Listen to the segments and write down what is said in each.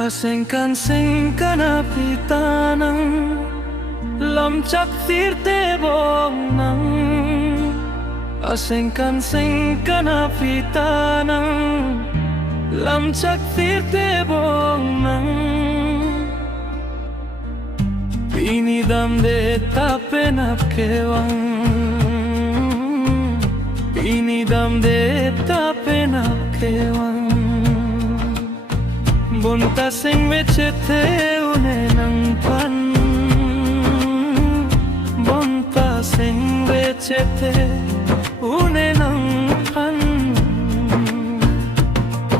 Asengkan napitanang lamchak tirte bong nang Asengkan napitanang lamchak tirte bong nang Pinidam de tapenap kewang Pinidam de tapenap kewang Buntasing mechete une nang pan Buntasing mechete une nang pan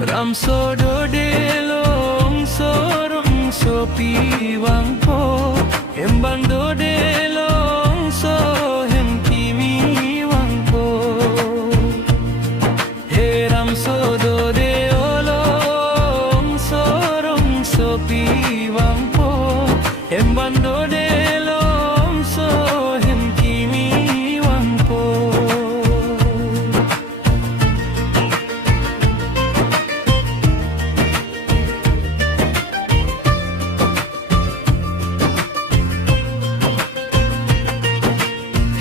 Ramso do delong sorong so piwang po Embando delong so hem kimiwang po He ramso do piwang po Embando delong so hem kimiwang po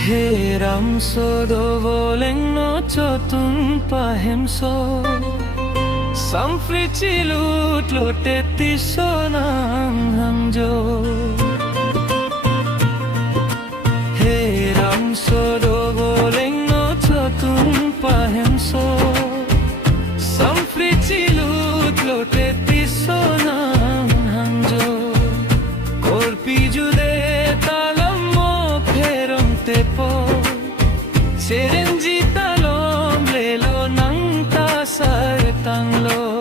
He ramso do voleng no chotun pahemso Samfrici lut loteti sonang hangjo He ramso do boleng no chotun pahemso Samfrici lut loteti sonang hangjo Korpi jude talam mo pheram tepo Serenji talom lelo nang tasar tanglo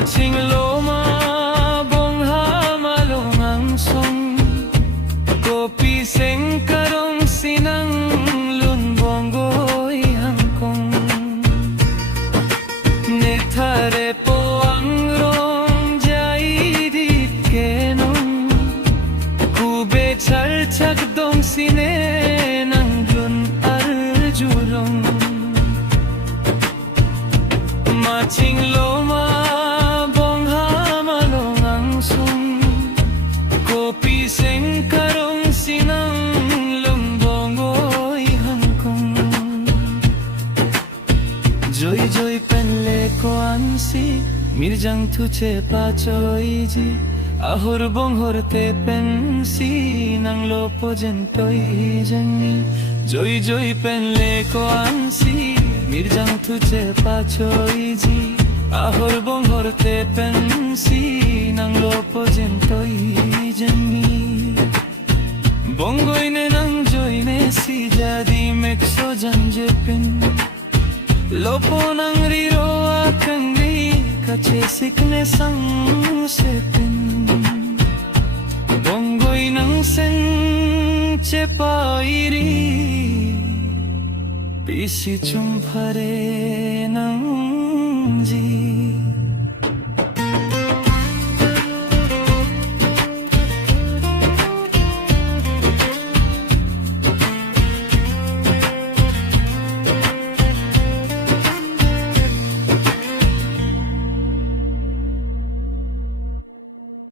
Marching loma bong hama longang song Kopi seng karong sinang lun bongoy hangkong Nethare po ang rong jai dit kenong Kube chal chak dong sine nang lun arjulong Marching loma Kopi seng karong sinang lumbongoy hangkong Joy joy penle ko ansi Mirjang tuche pachoy ji Ahur bonghor te pensi Nang lopo jentoy jangi Joy joy penle ko ansi Mirjang tuche pachoy ji Ahur bonghor te pensi Nang lopo jentoy jangi Bongoy ne nang joy ne si jadi mekso janjepin Lopo nang riro akang ni Kachesik ne sang sepin Bongoy nang sen chepairi Pisi chumpare nang